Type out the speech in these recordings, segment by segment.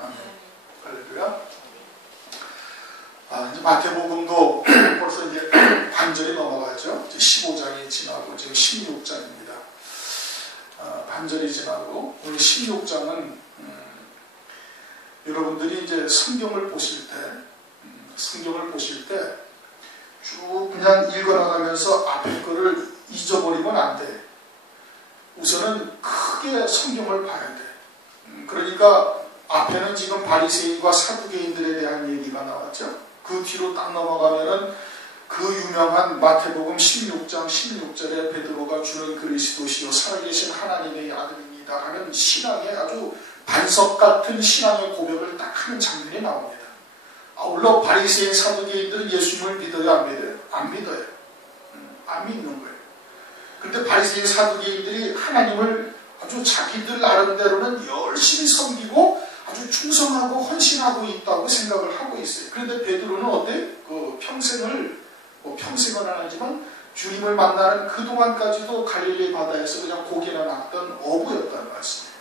아멘. 할렐루야. 이제 마태복음도 벌써 이제 반절이 넘어가죠. 이제 15장이 지나고 지금 16장입니다. 반절이 지나고 오늘 16장은 여러분들이 이제 성경을 보실 때 쭉 그냥 읽어나가면서 앞에 거를 잊어버리면 안 돼. 우선은 크게 성경을 봐야 돼. 그러니까 앞에는 지금 바리새인과 사두개인들에 대한 얘기가 나왔죠. 그 뒤로 딱 넘어가면은 그 유명한 마태복음 16장 16절에 베드로가 주는 그리스도시요 살아계신 하나님의 아들입니다 하는 신앙의 아주 반석 같은 신앙의 고백을 딱 하는 장면이 나옵니다. 아울러 바리새인 사두개인들은 예수님을 믿어요, 안 믿어요? 안 믿어요. 안 믿는 거예요. 그런데 바리새인 사두개인들이 하나님을 아주 자기들 나름대로는 열심히 섬기고 아주 충성하고 헌신하고 있다고 생각을 하고 있어요. 그런데 베드로는 어때? 평생은 아니지만 주님을 만나는 그동안까지도 갈릴리 바다에서 그냥 고기나 낚던 어부였다는 말씀이에요.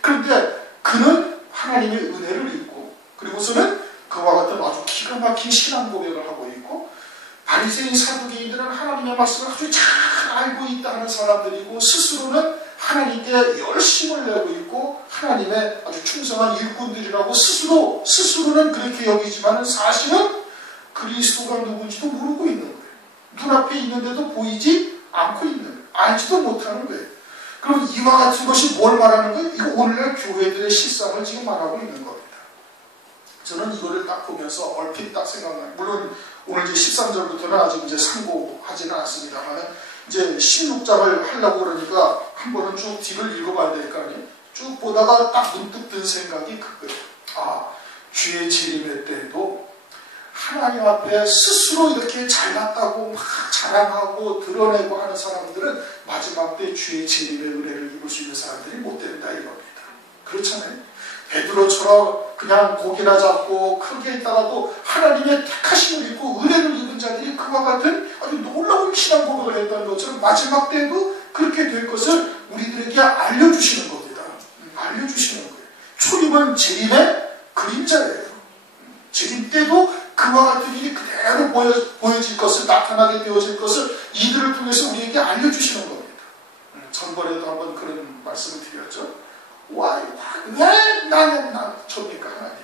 그런데 그는 하나님의 은혜를 입고 그리고서는 그와 같은 아주 기가 막힌 신앙 고백을 하고 있고 바리새인 사두개인들은 하나님의 말씀을 아주 잘 알고 있다 하는 사람들이고 스스로는 하나님께 열심을 내고 있고 하나님의 아주 충성한 일꾼들이라고 스스로는 그렇게 여기지만 사실은 그리스도가 누군지도 모르고 있는 거예요. 눈앞에 있는데도 보이지 않고 있는 거예요. 알지도 못하는 거예요. 그럼 이와 같은 것이 뭘 말하는 거예요? 이거 오늘날 교회들의 실상을 지금 말하고 있는 겁니다. 저는 이거를 딱 보면서 얼핏 딱 생각나요. 물론 오늘 이제 13절부터는 아직 이제 상고하지는 않습니다만 이제 16장을 하려고 그러니까 한 번은 쭉 뒤를 읽어봐야 될 거 아니에요. 쭉 보다가 딱 문득 든 생각이 그거예요. 주의 재림의 때에도 하나님 앞에 스스로 이렇게 잘났다고 막 자랑하고 드러내고 하는 사람들은 마지막 때 주의 재림의 은혜를 입을 수 있는 사람들이 못 된다 이겁니다. 그렇잖아요. 베드로처럼 그냥 고기나 잡고 크게 있다가도 하나님의 택하심을 입고 은혜를 입은 자들이 그와 같은 아주 놀라운 신앙 고백을 했다는 것처럼 마지막 때에도 그렇게 될 것을 우리들에게 알려주시는 겁니다. 알려주시는 거예요. 초림은 재림의 그림자예요. 재림 때도 그와 같은 일이 그대로 보여질 것을 나타나게 되어질 것을 이들을 통해서 우리에게 알려주시는 겁니다. 전번에도 한번 그런 말씀을 드렸죠. 왜 나는 접니까 하나님?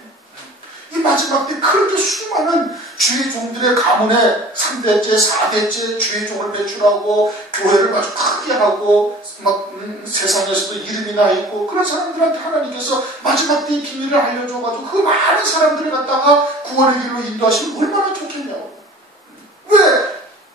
이 마지막 때 그렇게 수많은 주의 종들의 가문에 3대째 4대째 주의 종을 배출하고 교회를 아주 크게 하고 막 세상에서도 이름이 나 있고 그런 사람들한테 하나님께서 마지막 때의 비밀을 알려줘가지고 그 많은 사람들을 갖다가 구원의 길로 인도하시면 얼마나 좋겠냐고. 왜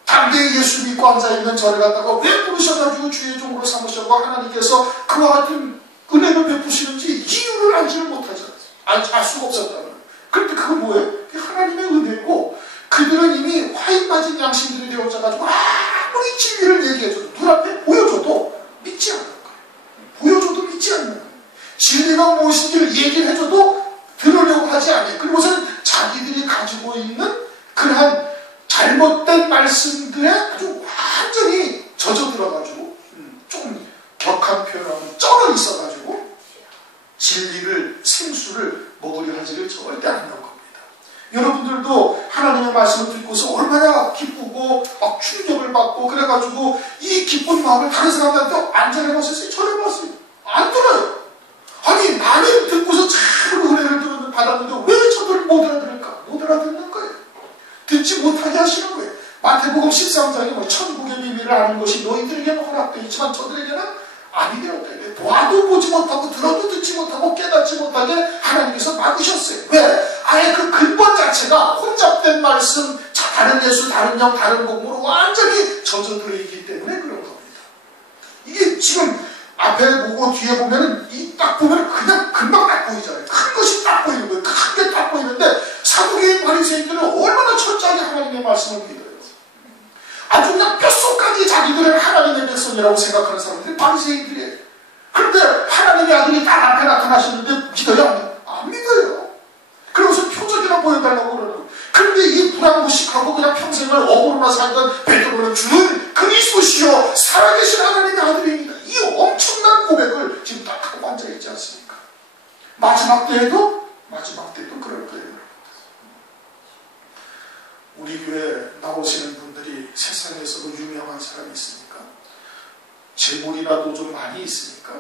담대히 예수 믿고 앉아있는 저를 갖다가 왜 부르셔가지고 주의 종으로 삼으셨고 하나님께서 그와 같은 은혜를 베푸시는지 이유를 알지를 못하잖아요. 알 수가 없었다는 거예요. 그런데 그건 뭐예요? 하나님의 은혜고 그들은 이미 화인 맞은 양심들이 되어져가지고 아무리 진리를 얘기해줘도 눈앞에 보여줘도 믿지 않는 거예요. 보여줘도 믿지 않는 거예요. 진리가 무엇인지를 얘기를 해줘도 들으려고 하지 않아요. 그리고서는 자기들이 가지고 있는 그러한 잘못된 말씀들에 아주 완전히 젖어들어가지고 좀 격한 표현하면 쩔어 있어가지고 진리를 생수를 먹으려 하지를 절대 않는 겁니다. 여러분들도 하나님의 말씀을 듣고서 얼마나 기쁘고 막 충격을 받고 그래가지고 이 기쁜 마음을 다른 사람들한테 안 전해봤어요? 전해봤어요? 안 들어요. 아니 나는 듣고서 참 은혜를 받았는데 왜 저들 못 알아들을까? 못 알아듣는 거예요. 듣지 못하게 하시는 거예요. 마태복음 13장에 뭐 천국의 비밀을 아는 것이 너희들에게는 허락되어 있지만 저들에게는 아니 되었다. 봐도 보지 못하고 들어도 듣지 못하고 깨닫지 못하게 하나님께서 막으셨어요. 왜? 아예 그 근본 자체가 혼잡된 말씀, 다른 예수, 다른 영, 다른 복음으로 완전히 젖어들어 있기 때문에 그런 겁니다. 이게 지금 앞에 보고 뒤에 보면은 이 딱 보면 그냥 금방 딱 보이잖아요. 큰 것이 딱 보이는 거예요. 큰 게 딱 보이는데 사두개인 바리새인들은 얼마나 철저하게 하나님의 말씀을 믿어요. 아주 그냥 뼛속까지 자기들은 하나님의 백성이라고 생각하는 사람들이 바리새인들이에요. 그런데 하나님의 아들이 딱 앞에 나타나시는데 믿어요? 안 믿어요. 그러면서 표적이나 보여달라고 그러는 거예요. 그런데 이 불안무식하고 그냥 평생을 어부로나 살던 베드로는 주는 그리스도시요 살아계신 하나님의 아들입니다. 이 엄청난 고백을 지금 딱 하고 앉아있지 않습니까? 마지막 때에도 그럴 거예요. 우리 교회 나오시는 분들이 세상에서도 유명한 사람이 있습니까? 재물이라도 좀 많이 있습니까?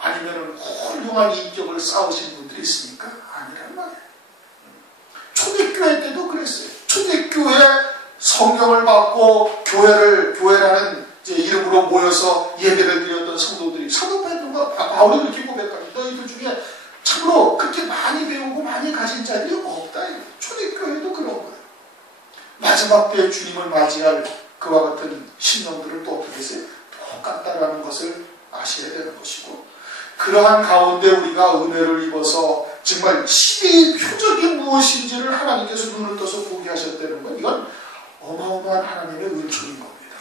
아니면 훌륭한 인격을 쌓으신 분들이 있습니까? 아니란 말이에요. 초대교회 때도 그랬어요. 초대교회 성경을 받고 교회라는 이름으로 모여서 예배를 드렸던 성도들이 사도 베드로가 바울이 그렇게 고백합니다. 너희들 중에 참으로 그렇게 많이 배우고 많이 가진 자들이 없다. 초대교회도 그런 거예요. 마지막 때에 주님을 맞이할 그와 같은 신령들을 또 어떻게 했어요? 똑같다라는 것을 아셔야 되는 것이고, 그러한 가운데 우리가 은혜를 입어서 정말 시대의 표적이 무엇인지를 하나님께서 눈을 떠서 보게 하셨다는 건 이건 어마어마한 하나님의 은총인 겁니다.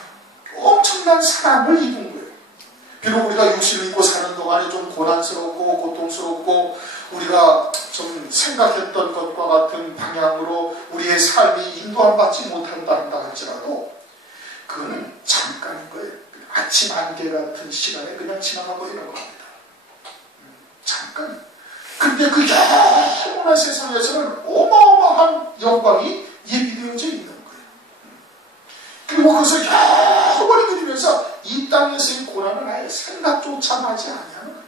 엄청난 사랑을 입은 거예요. 비록 우리가 육신을 입고 사는 동안에 좀 고난스럽고 고통스럽고 우리가 좀 생각했던 것과 같은 방향으로 우리의 삶이 인도함 받지 못한다 할지라도 그거는 잠깐인 거예요. 아침 안개 같은 시간에 그냥 지나가 버리는 겁니다. 잠깐. 근데 그 영원한 세상에서는 어마어마한 영광이 예비되어져 있는 거예요. 그리고 그것을 영원히 누리면서 이 땅에서의 고난은 아예 생각조차 하지 아니하는 거예요.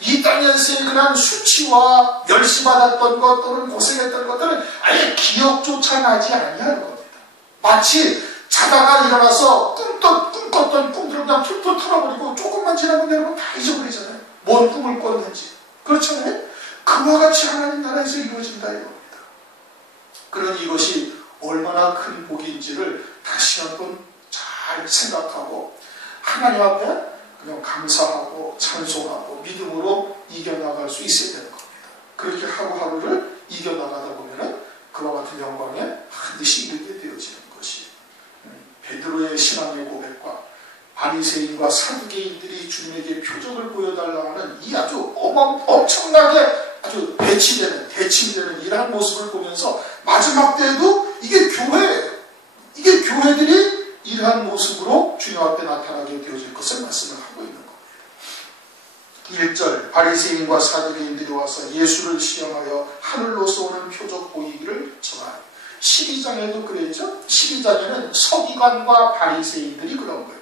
이 땅에서의 그런 수치와 멸시받았던 것 또는 고생했던 것들은 아예 기억조차 나지 아니하는 겁니다. 마치 자다가 일어나서 꿈꿨던 꿈들을 그냥 툴툴 털어버리고 조금만 지나면 여러분 다 잊어버리잖아요. 뭔 꿈을 꿨는지. 그렇잖아요. 그와 같이 하나님 나라에서 이루어진다 이겁니다. 그러니 이것이 얼마나 큰 복인지를 다시 한번 잘 생각하고 하나님 앞에 그냥 감사하고 찬송하고 믿음으로 이겨나갈 수 있어야 되는 겁니다. 그렇게 하루하루를 이겨나가다 보면 그와 같은 영광에 반드시 이르게 되어지는 것이 베드로의 신앙의 고백과 바리새인과 사두개인들이 주님에게 표적을 보여달라 하는 이 아주 엄청나게 아주 대치되는 이러한 모습을 보면서 마지막 때에도 이게 교회들이 이러한 모습으로 주님 앞에 나타나게 되어질 것을 말씀을 하고 있는 겁니다. 1절 바리새인과 사두개인들이 와서 예수를 시험하여 하늘로서 오는 표적 보이기를 청하여. 12장에도 그랬죠. 12장에는 서기관과 바리새인들이 그런 거예요.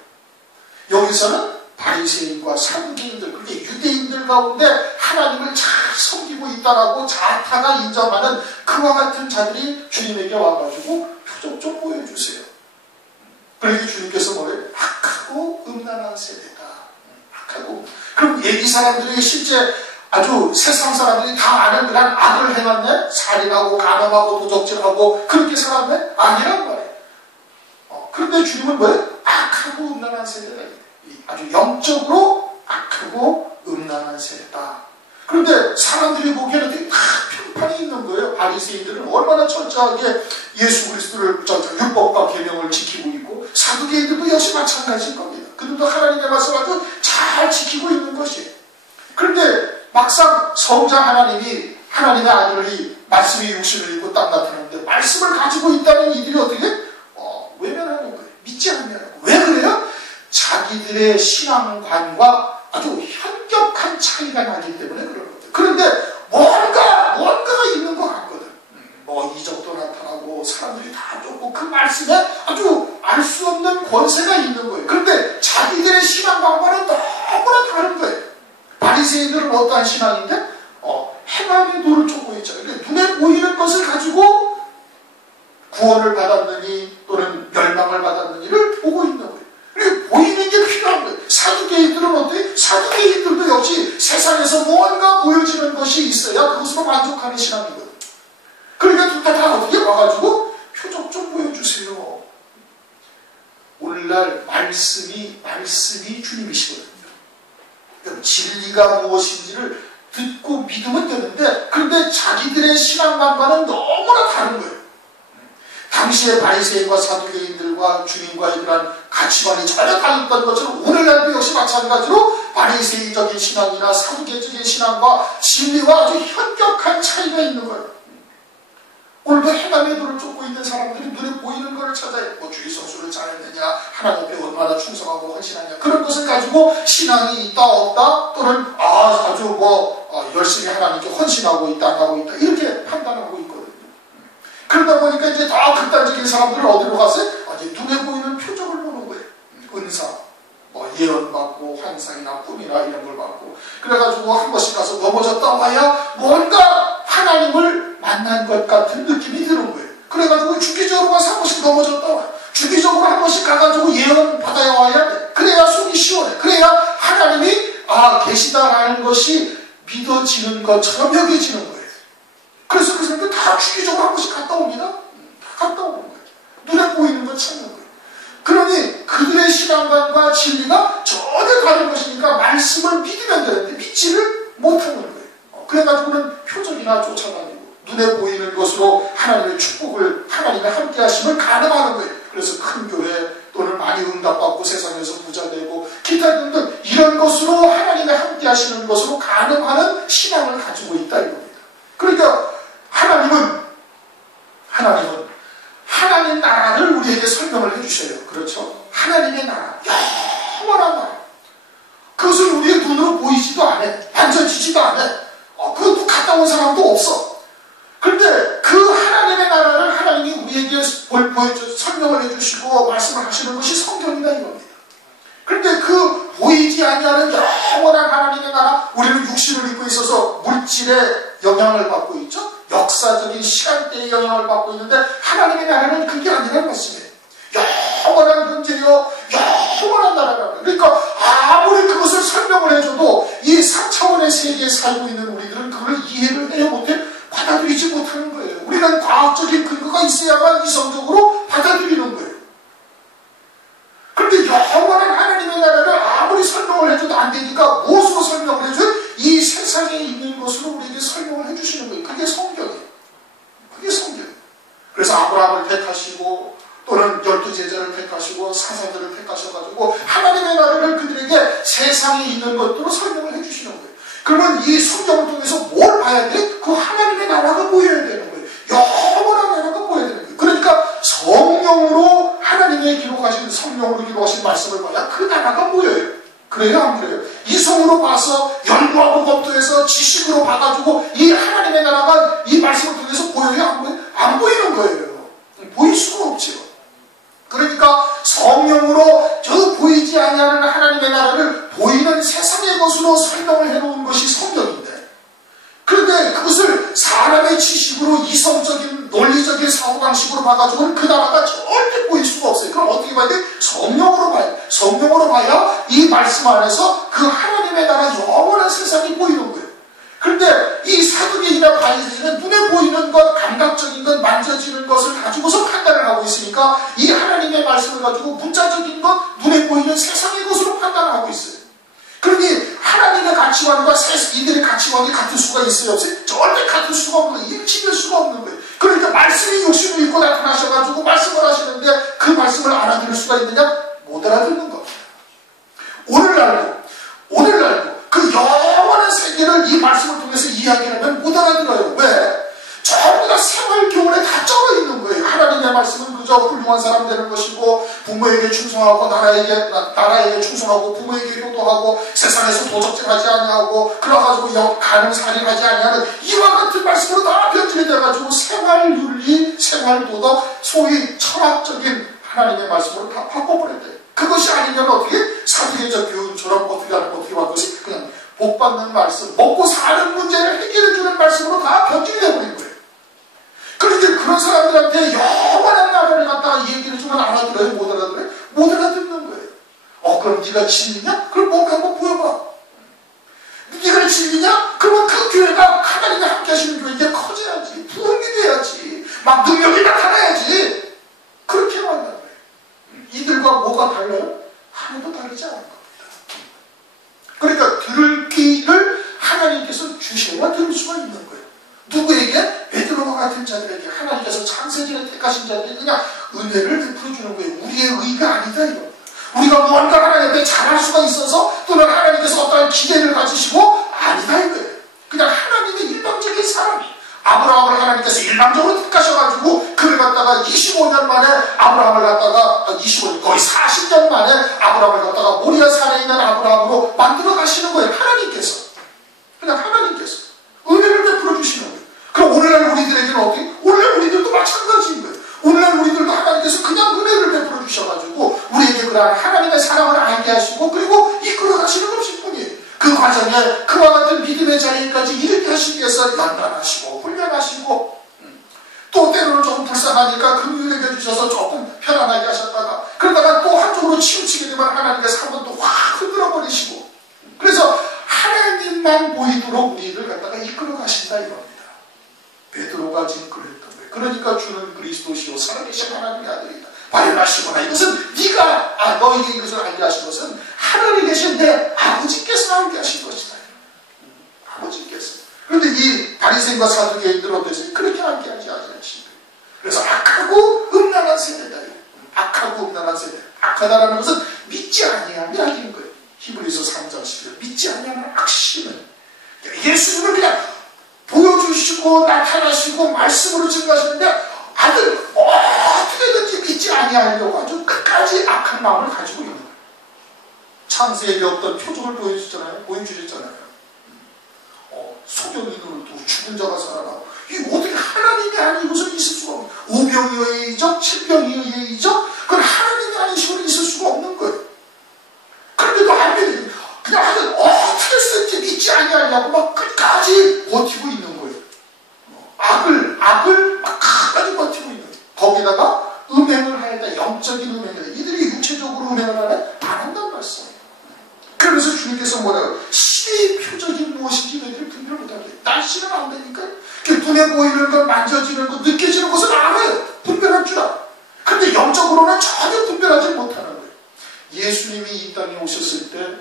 여기서는 바리새인과 사두개인들, 그게 유대인들 가운데 하나님을 잘 섬기고 있다라고 자타가 인정하는 그와 같은 자들이 주님에게 와가지고 표적 좀 보여주세요. 그러니까 주님께서 뭐래요? 악하고 음란한 세대다. 악하고. 그럼 얘기 사람들이 실제 아주 세상 사람들이 다 아는 그런 악을 행했네? 살인하고 간음하고 도적질하고 그렇게 살았네? 아니란 말이에요. 그런데 주님은 뭐예요? 악하고 음란한 세대다. 아주 영적으로 악하고 음란한 세대다. 그런데 사람들이 보기에는 되게 다 평판이 있는 거예요. 바리새인들은 얼마나 철저하게 예수 그리스도를 율법과 계명을 지키고 있고, 사두개인들도 역시 마찬가지인 겁니다. 그들도 하나님의 말씀을 아주 잘 지키고 있는 것이에요. 그런데 막상 성자 하나님의 아들이 말씀이 육신을 입고 딱 나타나는데 말씀을 가지고 있다는 이들이 어떻게 외면하는 거예요. 믿지 않냐고. 왜 그래요? 자기들의 신앙관과 아주 현격한 차이가 나기 때문에 그런 거죠. 그런데 뭔가가 있는 것 같거든. 이적도 나타나고 사람들이 다 쫓고 그 말씀에 아주 알 수 없는 권세가 있는 거예요. 그런데 자기들의 신앙관과는 너무나 다른 거예요. 바리새인들은 어떠한 신앙인데 행함의 도를 쫓고 있잖아요. 눈에 보이는 것을 가지고 구원을 받았느니 또는 멸망을 받았느니를 보고 있는 거예요. 보이는 게 필요한 거예요. 사두개인들은 어때? 사두개인들도 역시 세상에서 무언가 보여지는 것이 있어야 그것으로 만족하는 신앙이거든요. 그러니까 둘 다 어떻게 와가지고 표적 좀 보여주세요. 오늘날 말씀이 주님이시거든요. 그러니까 진리가 무엇인지를 듣고 믿으면 되는데, 그런데 자기들의 신앙관과는 너무나 다른 거예요. 당시의 바리새인과 사두개인들과 주님과의 그런 가치관이 전혀 달랐던 것처럼 오늘날도 역시 마찬가지로 바리새인적인 신앙이나 사두개적인 신앙과 진리와 아주 현격한 차이가 있는 거예요. 오늘도 행함의 도를 쫓고 있는 사람들이 눈에 보이는 것을 찾아요. 주의 성수를 잘했느냐, 하나님 앞에 얼마나 충성하고 헌신하냐, 그런 것을 가지고 신앙이 있다 없다 또는 아주 열심히 하나님께 헌신하고 있다, 안 하고 있다, 이렇게 판단하고 있거든요. 그러다 보니까 이제 더 극단적인 사람들은 어디로 갔어요? 이제 눈에 보이는 표적을 보는 거예요. 은사, 예언 받고, 환상이나 꿈이나 이런 걸 받고, 그래가지고 한 번씩 가서 넘어졌다 와야 뭔가 하나님을 만난 것 같은 느낌이 드는 거예요. 그래가지고 주기적으로 가서 한 번씩 넘어졌다 와요. 주기적으로 한 번씩 가가지고 예언 받아야 와야 돼. 그래야 속이 시원해. 그래야 하나님이 계시다라는 것이 믿어지는 것처럼 여겨지는 거예요. 그래서 그 사람들 다 주기적으로 한 번씩 갔다 옵니다. 다 갔다 오는 거예요. 눈에 보이는 걸 찾는 거예요. 그러니 그들의 신앙관과 진리가 전혀 다른 것이니까 말씀을 믿으면 되는데 믿지를 못하는 거예요. 그래가지고는 표적이나 쫓아다니고 눈에 보이는 것으로 하나님의 축복을, 하나님의 함께 하심을 가늠하는 거예요. 그래서 큰 교회 또는 많이 응답받고 세상에서 부자되고 기타 등등 이런 것으로 하나님의 함께 하시는 것으로 가늠하는 신앙을 가지고 있다 이겁니다. 그러니까 하나님은 하나님 나라를 우리에게 설명을 해주셔요. 그렇죠? 하나님의 나라, 영원한 나라. 그것을 우리의 눈으로 보이지도 않아. 만져지지도 않아. 그것도 갔다 온 사람도 없어. 그런데 그 하나님의 나라를 하나님이 우리에게 설명을 해주시고 말씀을 하시는 것이 성경이다 이겁니다. 그런데 그 보이지 아니하는 영원한 하나님의 나라, 우리는 육신을 입고 있어서 물질의 영향을 받고 있죠. 역사적인 시간대의 영향을 받고 있는데 하나님의 나라는 그게 아니라는 말씀이에요. 영원한 존재요, 영원한 나라라는. 그러니까 아무리 그것을 설명을 해줘도 이 3차원의 세계에 살고 있는 우리들은 그걸 이해를 해야 못해, 받아들이지 못하는 거예요. 우리는 과학적인 근거가 있어야만 이성적으로 받아들이는 거예요. 그런데 영원한 하나님의 나라를 아무리 설명을 해줘도 안 되니까 무엇으로 설명을 해줘요? 이 세상에 있는 것으로 우리에게 설명을 해주시는 거예요. 그게 성경이에요. 그게 성경이에요. 그래서 아브라함을 택하시고 또는 12제자를 택하시고 사사들을 택하셔가지고 하나님의 나라를 그들에게 세상에 있는 것들로 설명을 해주시는 거예요. 그러면 이 성경을 통해서 뭘 봐야 돼? 그 하나님의 나라가 보여야 되는 거예요. 영원한 나라가 보여야 되는 거예요. 그러니까 성령으로 하나님의 기록하신, 성령으로 기록하신 말씀을 봐야 그 나라가 보여요. 그래요? 안 그래요? 이성으로 봐서 연구하고 검토해서 지식으로 봐가지고 이 하나님의 나라가 이 말씀을 통해서 보여요? 안 보여요? 안 보이는 거예요. 보일 수가 없죠. 그러니까 성령으로 저 보이지 아니하는 하나님의 나라를 보이는 세상의 것으로 설명을 해놓은 것이 성경인데, 그런데 그것을 사람의 지식으로 이성적인 논리적인 사고방식으로 봐가지고는 그 나라가 절대 보일 수가 없어요. 그럼 어떻게 봐야 돼? 성령으로 봐야 돼. 성령으로 봐야 이 말씀 안에서 그 하나님의 나라 영원한 세상이 보이는 거예요. 그런데 이 사두개인이나 바리새인은 눈에 보이는 것, 감각적인 것, 만져지는 것을 가지고서 판단을 하고 있으니까 이 하나님의 말씀을 가지고 문자적인 것, 눈에 보이는 세상의 것으로 판단하고 있어요. 그러니 하나님의 가치관과 이들의 가치관이 같을 수가 있어요? 없어요? 절대 같을 수가 없는 거예요. 일치될 수가 없는 거예요. 그러니까 말씀이 욕심을 입고 나타나셔가지고 말씀을 하시는데 그 말씀을 알아들을 수가 있느냐? 못 알아듣는 겁니다. 오늘날도 그 영원한 세계를 이 말씀을 통해서 이야기하면 못 알아들어요. 왜? 전부 다 생활 교훈에 다 쩔어 있는 거예요. 하나님의 말씀은 그저 훌륭한 사람 되는 것이고, 부모에게 충성하고 나라에게 충성하고 부모에게 효도하고 세상에서 도적질하지 아니하고 그래가지고 간음 살인하지 아니하는 이와 같은 말씀으로 다 변질이 돼가지고 생활윤리, 생활도덕, 소위 철학적인 하나님의 말씀으로 다 바꿔버렸대요. 그것이 아니면 어떻게 사두개적 교훈처럼 어떻게 하는 것이 그냥 복받는 말씀, 먹고 사는 문제를 해결해주는 말씀으로 다 변질이 돼버린 거예요. 그런데 그런 사람들한테 영원한 나라를 갖다가 얘기를 주면 알아들어요? 못 알아들어요? 못 알아듣는 거예요. 그럼 네가 진리냐? 그럼 뭔가 한번 보여봐. 네가 진리냐? 그러면 그 교회가 하나님이 함께 하시는 교회가 커져야지, 부흥이 돼야지, 막 능력이 나타나야지. 그렇게 만나는 거예요. 이들과 뭐가 달라요? 하나도 다르지 않은 겁니다. 그러니까 들을 귀를 하나님께서 주셔야 들을 수가 있는 거예요. 누구에게? 베드로와 같은 자들에게 하나님께서 창세전에 택하신 자들에게 그냥 은혜를 베풀어 주는 거예요. 우리의 의가 아니다 이거. 우리가 뭔가 하나님 앞에 잘할 수가 있어서 또는 하나님께서 어떠한 기대를 가지시고 아니다 이거예요. 그냥 하나님의 일방적인 사람이 아브라함을 하나님께서 일방적으로 택하셔가지고 그를 갖다가 25년 만에 아브라함을 갖다가 25년 거의 40년 만에 아브라함을 갖다가 모리아 산에 있는 아브라함으로 만들어 가시는 거예요. 하나님께서. 그냥 하나님께서 은혜를 베풀어 주시는 거예요. 그럼 오늘날 우리들에게는 어떻게? 오늘날 우리들도 마찬가지인 거예요. 오늘날 우리들도 하나님께서 그냥 은혜를 베풀어 주셔가지고 우리에게 그러한 하나님의 사랑을 알게 하시고 그리고 이끌어 가시는 것일 뿐이에요. 그 과정에 그와 같은 믿음의 자리까지 이르게 하시기 위해서 연단하시고 훈련하시고 또 때로는 조금 불쌍하니까 긍휼히 여겨주셔서 조금 편안하게 하셨다가 그러다가 또 한쪽으로 치우치게 되면 하나님께서 한 번 또 확 흔들어 버리시고 그래서 하나님만 보이도록 우리를 갖다가 이끌어 가신다 이겁니다. 베드로가 지금 그랬던 거예요. 그러니까 주는 그리스도시요 살아계신 하나님의 아들이다. 발견하시구나. 이것은 네가 너에게 이것을 알게 하신 것은 하늘에 계신 내 아버지께서 알게 하신 것이다. 아버지께서. 그런데 이 바리새인과 사두개인들은 어땠어요? 그렇게 알게 하지 않으신 거예요. 그래서 악하고 음란한 세대다. 악하고 음란한 세대. 악하다라는 것은 믿지 아니함이 아닌 거예요. 히브리서 3장 11절 믿지 아니하는 악심은 예수님을 그냥 보여주시고 나타나시고 말씀으로 증거하시는데 아들 어떻게든지 믿지 아니하려고 아주 끝까지 악한 마음을 가지고 있는 거예요. 창세에게 어떤 표적을 보여주셨잖아요. 소경이 눈을 뜨고 죽은 자가 살아나고 이게 어떻게 하나님이 아닌 것은 있을 수가 없는 거예요. 오병이어의 이적, 칠병이어의 이적 그건 하나님이 아닌 식으로 있을 수가 없는 거예요. 그런데도 안 믿어요. 그냥 하여튼 어떻게 쓰는지 믿지 아니하려고 막 끝까지 버티고 있는 거예요. 악을 막 끝까지 버티고 있는 거예요. 거기다가 음행을 하여다 영적인 음행을 이들이 육체적으로 음행을 하면 안 한단 말씀이에요. 그러면서 주님께서 뭐라고 신의 표적이 무엇인지 너희들이 분별 못하게 날씨는 안 되니까 눈에 보이는 것 만져지는 것 느껴지는 것은 알아요. 분별할 줄 알아. 그런데 영적으로는 전혀 분별하지 못하는 거예요. 예수님이 이 땅에 오셨을 때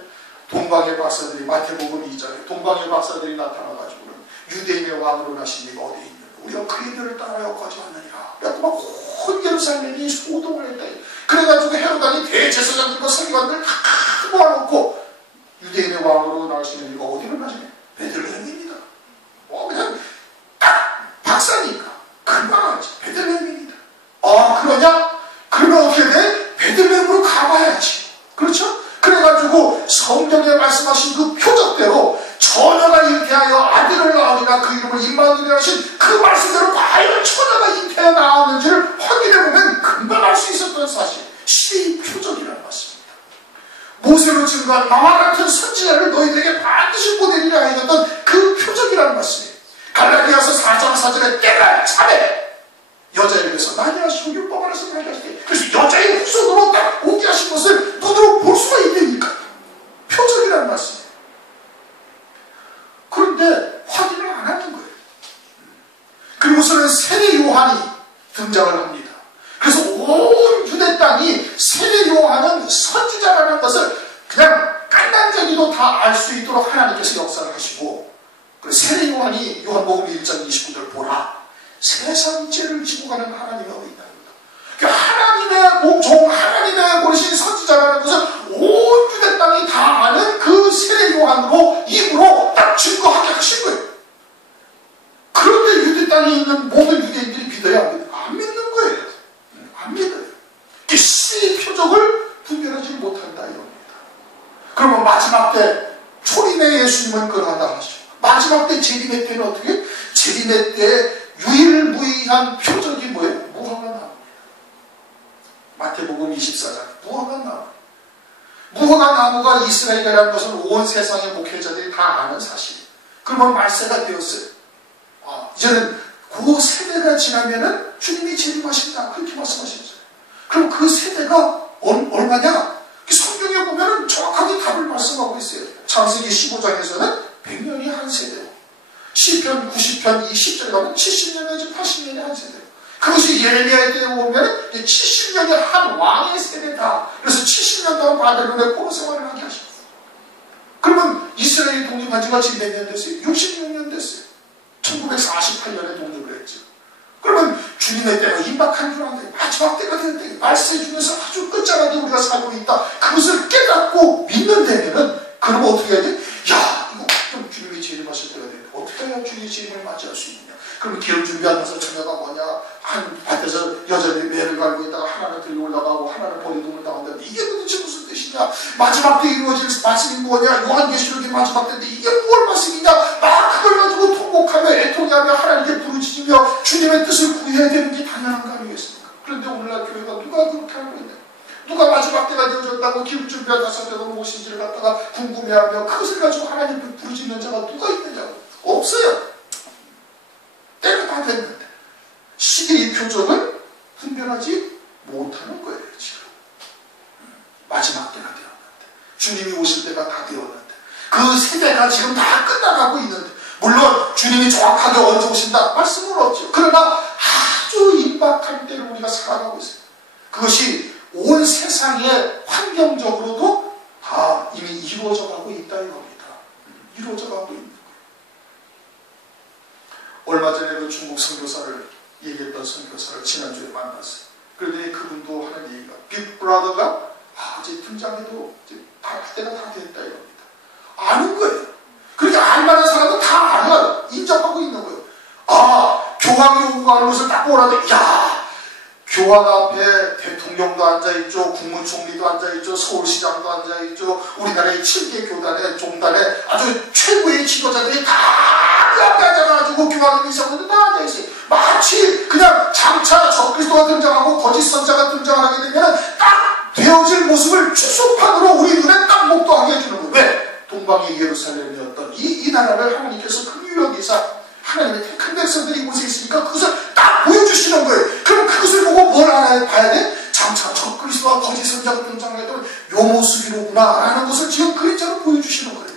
동방의 박사들이 마태복음 2장에 동방의 박사들이 나타나가지고는 유대인의 왕으로 나신 이가 어디 있느냐 우리가 그 이들을 따라 여기까지 왔느니라 그래서 막 온 예루살렘이 소동을 했다. 그래가지고 헤로당이 대제사장들과 서기관들 다 모아놓고 유대인의 왕으로 나시는 이가 어디를 나시냐 베들레헴입니다. 그냥 딱 박사니까 금방 알지 베들레헴입니다. 그러냐? 그러면 어떻게 돼? 베들레헴으로 가봐야지. 그렇죠? 그래가지고 성경에 말씀하신 그 표적대로 처녀가 잉태하여 아들을 낳으리라 그 이름을 임마누엘 하신 그 말씀대로 과연 처녀가 잉태하여 낳았는지를 확인해보면 금방 알 수 있었던 사실 신의 표적이라는 말씀입니다. 모세로 증거한 나와 같은 선지자를 너희들에게 반드시 보내리라 하였던 그 표적이라는 말씀이에요. 갈라디아서 4장 4절에 때가 참에 여자에게서 나게 하시고 율법 안에서 나게 하시되 그래서 여자의 후손으로 딱 오게 하신 것을 눈으로 볼 수가 있다니까. 표적이라는 말씀이에요. 그런데 확인을 안 하는 거예요. 그리고서는 세례 요한이 등장을 합니다. 그래서 온 유대 땅이 세례 요한은 선지자라는 것을 그냥 깐난쟁이도 다 알 수 있도록 하나님께서 역사를 하시고 세례 요한이 요한복음 1장 29절 보라 세상 죄를 지고 가는 하나님의 어린아이입니다. 하나님의 몸종 하나님의 보내신 선지자라는 것을 온 유대 땅이 다 아는 그 세례 요한으로 입으로 딱 증거하게 하신 거예요. 그런데 유대 땅에 있는 모든 유대인들이 믿어야 안 믿는 거예요. 안 믿어요. 신의 표적을 분별하지 못한다 이겁니다. 그러면 마지막 때 초림의 예수님은 그러하다 하시죠. 마지막 때 재림의 때는 어떻게? 재림의 때 유일무이한 표적이 뭐예요? 무화과 나무입니다. 마태복음 24장 무화과 나무. 무화과 나무가 이스라엘이라는 것은 온 세상의 목회자들이 다 아는 사실이에요. 그러면 말세가 되었어요. 이제는 그 세대가 지나면은 주님이 재림하신다 그렇게 말씀하셨어요. 그럼 그 세대가 얼마냐? 성경에 보면은 정확하게 답을 말씀하고 있어요. 창세기 15장에서는 100년이 한 세대고 시편 90편 20절에 가면 70년 내지 80년이 한 세대고 그것이 예레미야에 보면 70년이 한 왕의 세대다. 그래서 70년 동안 바벨론의 포로 생활을 하게 하셨어요. 그러면 이스라엘이 독립한 지가 지금 몇 년 됐어요? 66년 됐어요. 1948년에 독립을 했죠. 그러면 주님의 때가 임박한 줄 아는데 마지막 때가 될 때 말세 중에서 아주 끝자락에 우리가 살고 있다. 그것을 깨닫고 믿는 데에는 그러면 어떻게 해야 돼? 야 이거 좀 주님이 재림하실 때가 되는데 어떻게 해야 주님의 재림을 맞이할 수 있느냐. 그러면 기름 준비하면서 처녀가 뭐냐 한 밭에서 여자들이 매를 갈고 있다가 하나는 들고 올라가고 하나는 버리동을 나온다. 이게 도대체 무슨 뜻이냐. 마지막 때 이루어질 말씀이 뭐냐. 요한계시록의 마지막 때인데 이게 무엇 말씀이냐. 통곡하며 애통하며 하나님께 부르짖으며 주님의 뜻을 구해야 되는 게 당연한 거 아니겠습니까? 그런데 오늘날 교회가 누가 그렇게 하고 있냐? 누가 마지막 때가 되어졌다고 기름 준비한 다섯 때가 무엇인지를 갖다가 궁금해하며 그것을 가지고 하나님께 부르짖는 자가 누가 있느냐고? 없어요. 때가 다 됐는데 시대의 표적은 분별하지 못하는 거예요. 지금 마지막 때가 되었는데 주님이 오실 때가 다 되었는데 그 세대가 지금 다 끝나가고 있는데 물론 주님이 정확하게 언제 오신다 말씀은 없죠. 그러나 아주 임박한 때를 우리가 살아가고 있어요. 그것이 온 세상의 환경적으로도 다 이미 이루어져 가고 있다 이겁니다. 이루어져 가고 있는 거예요. 얼마 전에 그 중국 선교사를 얘기했던 선교사를 지난주에 만났어요. 그런데 그분도 하는 얘기가 빅브라더가 이제 등장해도 이제 다 때가 다 됐다 이겁니다. 아는 거예요. 그렇게 알만한 사람은 다 알아요. 인정하고 있는 거예요. 교황이 오고 가는 것을 딱 보라는데 교황 앞에 대통령도 앉아있죠. 국무총리도 앉아있죠. 서울시장도 앉아있죠. 우리나라의 7개 교단의 종단의 아주 최고의 지도자들이 다 그 앞에 앉아가지고 교황이 있었는데 다 앉아있어요. 마치 그냥 장차 적그리스도가 등장하고 거짓 선자가 등장하게 되면 딱 되어질 모습을 추수판으로 우리 눈에 딱 목도하게 해주는 거예요. 왜? 동방의 예루살렘이었던 이 나라를 하나님께서 긍휼히 여기사 하나님의 택한 백성들이 이곳에 있으니까 그것을 딱 보여주시는 거예요. 그럼 그것을 보고 뭘 봐야 돼? 장차 적그리스도와 거짓 선자가 등장하던 요 모습이로구나 라는 것을 지금 그림자로 보여주시는 거예요.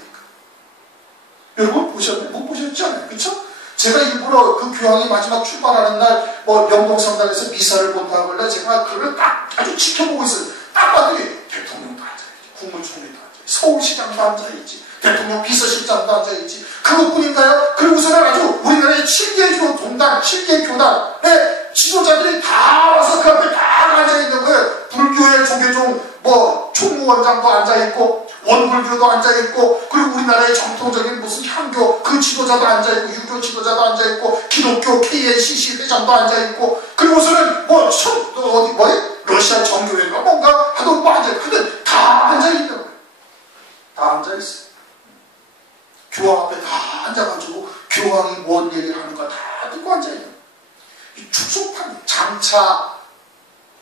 여러분 보셨나요? 못 보셨지 않아요? 그렇죠? 제가 일부러 그 교황이 마지막 출발하는 날 영동성당에서 미사를 본다고 하길래 제가 그걸 딱 아주 지켜보고 있어요. 딱 봤더니 대통령도 앉아있지, 국무총리도 앉아있지, 서울시장도 앉아있지, 대통령 비서실장도 앉아있지. 그것뿐인가요? 그리고서는 아주 우리나라의 7개 종단, 7개 교단의 지도자들이 다 와서 그 앞에 딱 앉아있는 거예요. 불교의 조계종 총무원장도 앉아있고 원불교도 앉아있고 그리고 우리나라의 정통적인 무슨 향교 그 지도자도 앉아있고 유교 지도자도 앉아있고 기독교 KNCC 회장도 앉아있고 그리고서는 러시아 정교회가 뭔가 하도 앉아있고 다 앉아있는 거예요. 다 앉아있어요. 교황 앞에 다 앉아가지고 교황이 뭔 얘기를 하는가 다 듣고 앉아있는 거예요. 이 축소판 장차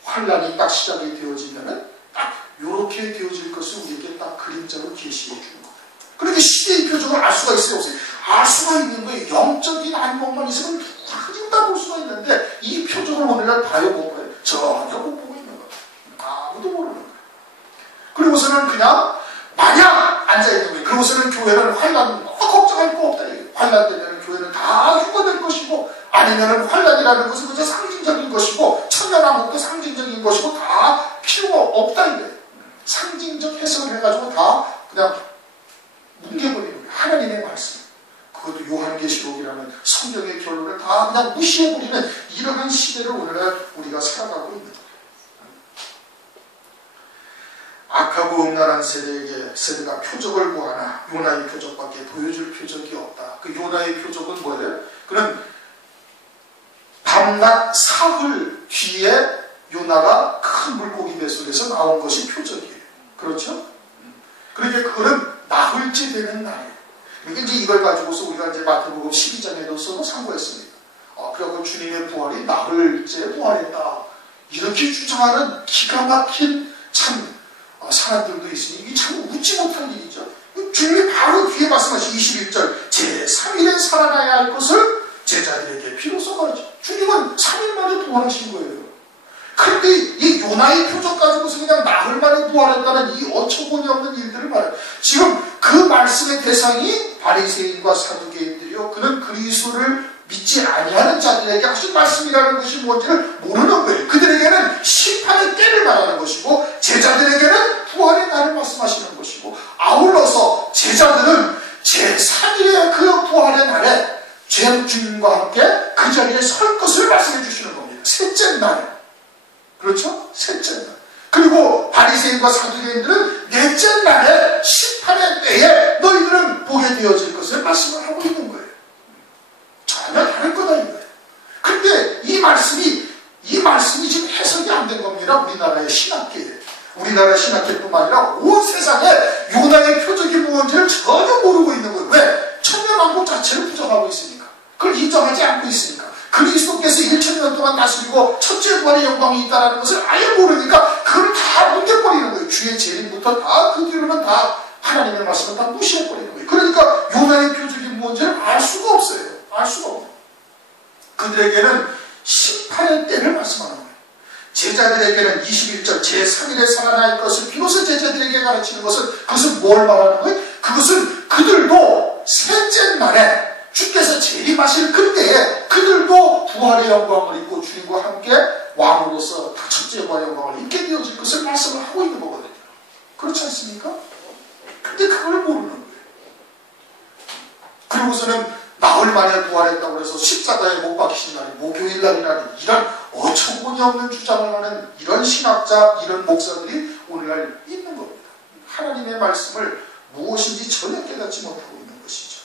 환란이 딱 시작이 되어지면은 딱 이렇게 되어질 것을 우리에게 딱 그림자로 계시해 주는 거예요. 그렇게 시대의 표적을 알 수가 있어요, 없어요? 알 수가 있는 거예요. 영적인 안목만 있으면 누구든지 다 볼 수가 있는데 이 표적을 오늘날 봐요, 못 봐요? 전혀 못 보고 있는 거예요. 아무도 모르는 거예요. 그리고서는 그냥 마냥 앉아있는 거예요. 그리고서는 교회는 환란 걱정할 거 없다. 환란 되면 교회는 다 휴거될 것이고 아니면 환란이라는 것은 그저 상징적인 것이고 천년왕국도 상징적인 것이고 다 필요가 없다 이거예요. 상징적 해석을 해가지고 다 그냥 뭉개버리는 거예요. 하나님의 말씀. 그것도 요한계시록이라는 성경의 결론을 다 그냥 무시해버리는 이러한 시대를 오늘날 우리가 살아가고 있는 거예요. 악하고 음란한 세대가 표적을 구하나 요나의 표적밖에 보여줄 표적이 없다. 그 요나의 표적은 뭐예요? 그는 밤낮 사흘 뒤에 요나가 큰 물고기 뱃속에서 나온 것이 표적이에요. 그렇죠? 그러니까 그거는 나흘째 되는 날이에요. 그러니까 이제 이걸 가지고서 우리가 이제 마태복음 12장에서도 상고했습니다. 그리고 주님의 부활이 나흘째 부활했다. 이렇게 주장하는 기가 막힌 참 사람들도 있으니 이게 참 웃지 못할 일이죠. 주님이 바로 뒤에 말씀하신 21절 제3일에 살아나야 할 것을 제자들에게 비로소 말이죠. 주님은 3일 만에 부활하신 거예요. 그런데 이 요나의 표적 가지고서 그냥 나흘 만에 부활했다는 이 어처구니 없는 일들을 말해요. 지금 그 말씀의 대상이 바리새인과 사두개인들이요. 그는 그리스도를 믿지 아니하는 자들에게 하신 말씀이라는 것이 뭔지를 모르는 거예요. 그들에게는 심판의 때를 말하는 것이고 제자들에게는 부활의 날을 말씀하시는 것이고 아울러서 제자들은 제3일의 그 부활의 날에 주님과 함께 그 자리에 설 것을 말씀해 주시는 겁니다. 셋째 날. 그렇죠? 셋째 날. 그리고 바리새인과 사두개인들은 넷째 날에 심판의 때에 너희들은 보게 되어질 것을 말씀을 하고 있는 거예요. 전혀 다른 거다 이거예요. 근데 이 말씀이 지금 해석이 안 된 겁니다. 우리나라의 신학계에. 우리나라 신학계뿐만 아니라 온 세상에 요나의 표적이 무엇인지를 전혀 모르고 있는 거예요. 왜? 천년왕국 자체를 부정하고 있으니까. 그걸 인정하지 않고 있으니까. 그리스도께서 1000년 동안 다스리고 첫째 부활의 영광이 있다는 것을 아예 모르니까 그걸 다 뭉개버리는 거예요. 주의 재림부터 다 그 뒤로는 다 하나님의 말씀을 다 무시해버리는 거예요. 그러니까 요나의 표적인 뭔지를 알 수가 없어요. 알 수가 없어요. 그들에게는 심판의 때를 말씀하는 거예요. 제자들에게는 21절 제3일에 살아날 것을 비로소 제자들에게 가르치는 것은 그것은 뭘 말하는 거예요? 그것은 그들도 셋째 날에 주께서 재림하실 그때에 그들도 부활의 영광을 입고 주님과 함께 왕으로서 다 첫째 부활의 영광을 입게 되어질 것을 말씀을 하고 있는 거거든요. 그렇지 않습니까? 근데 그걸 모르는 거예요. 그리고서는 나흘 만에 부활했다고 해서 십자가에 못 박히신 날이 목요일 날이라는 이런 어처구니 없는 주장을 하는 이런 신학자, 이런 목사들이 오늘날 있는 겁니다. 하나님의 말씀을 무엇인지 전혀 깨닫지 못하고 있는 것이죠.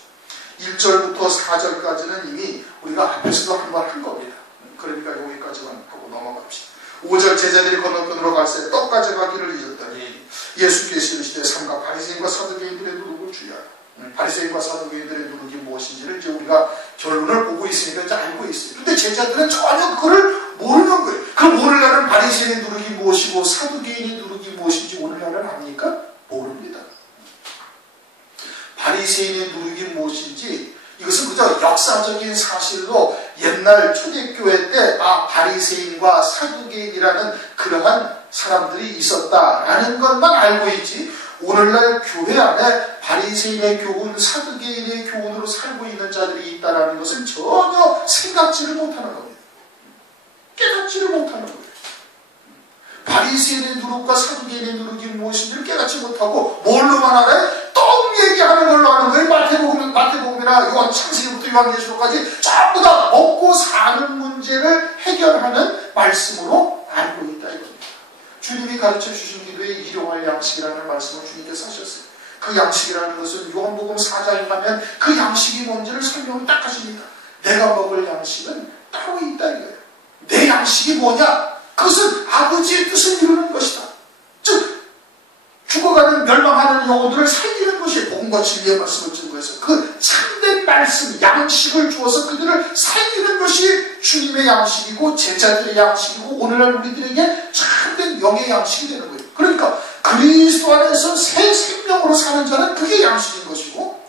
1절부터 4절까지는 이미 우리가 앞에서도 한 번 한 겁니다. 그러니까 여기까지만 하고 넘어갑시다. 5절 제자들이 건너편으로 갈새 떡 가져가기를 잊었더니 예수께서 이르시되 삼가 바리새인과 사두개인들의 누룩을 주의하라. 바리새인과 사두개인들의 누룩이 무엇인지를 이제 우리가 결론을 보고 있으니까 이제 알고 있어요. 근데 제자들은 전혀 그걸 모르는 거예요. 그럼 오늘날은 바리새인의 누룩이 무엇이고 사두개인의 누룩이 무엇인지 오늘날은 압니까? 모릅니다. 바리새인의 누룩이 무엇인지 이것은 그저 역사적인 사실로 옛날 초대교회 때 바리새인과 사두개인이라는 그러한 사람들이 있었다라는 것만 알고 있지 오늘날 교회 안에 바리새인의 교훈, 사두개인의 교훈으로 살고 있는 자들이 있다는 것은 전혀 생각지를 못하는 겁니다. 깨닫지를 못하는 거예요. 바리새인의 누룩과 사두개인의 누룩이 무엇인지를 깨닫지 못하고 뭘로만 알아요? 떡 얘기하는 걸로 아는 거예요. 마태복음이나 요한 창세기부터 요한계시록까지 전부 다 먹고 사는 문제를 해결하는 말씀으로 알고 있다 이겁니다. 주님이 가르쳐 주신 기도에 일용할 양식이라는 말씀을 주님께서 하셨어요. 그 양식이라는 것은 요한복음 4장에 가면 그 양식이 뭔지를 설명을 딱 하십니다. 내가 먹을 양식은 따로 있다 이거예요. 내 양식이 뭐냐? 그것은 아버지의 뜻을 이루는 것이다. 즉 죽어가는 멸망하는 영혼들을 살리는 것이 복음과 진리의 말씀을 증거해서 그 참된 말씀, 양식을 주어서 그들을 살리는 것이 주님의 양식이고 제자들의 양식이고 오늘날 우리들에게 참된 영의 양식이 되는 거예요. 그러니까 그리스도 안에서 새 생명으로 사는 자는 그게 양식인 것이고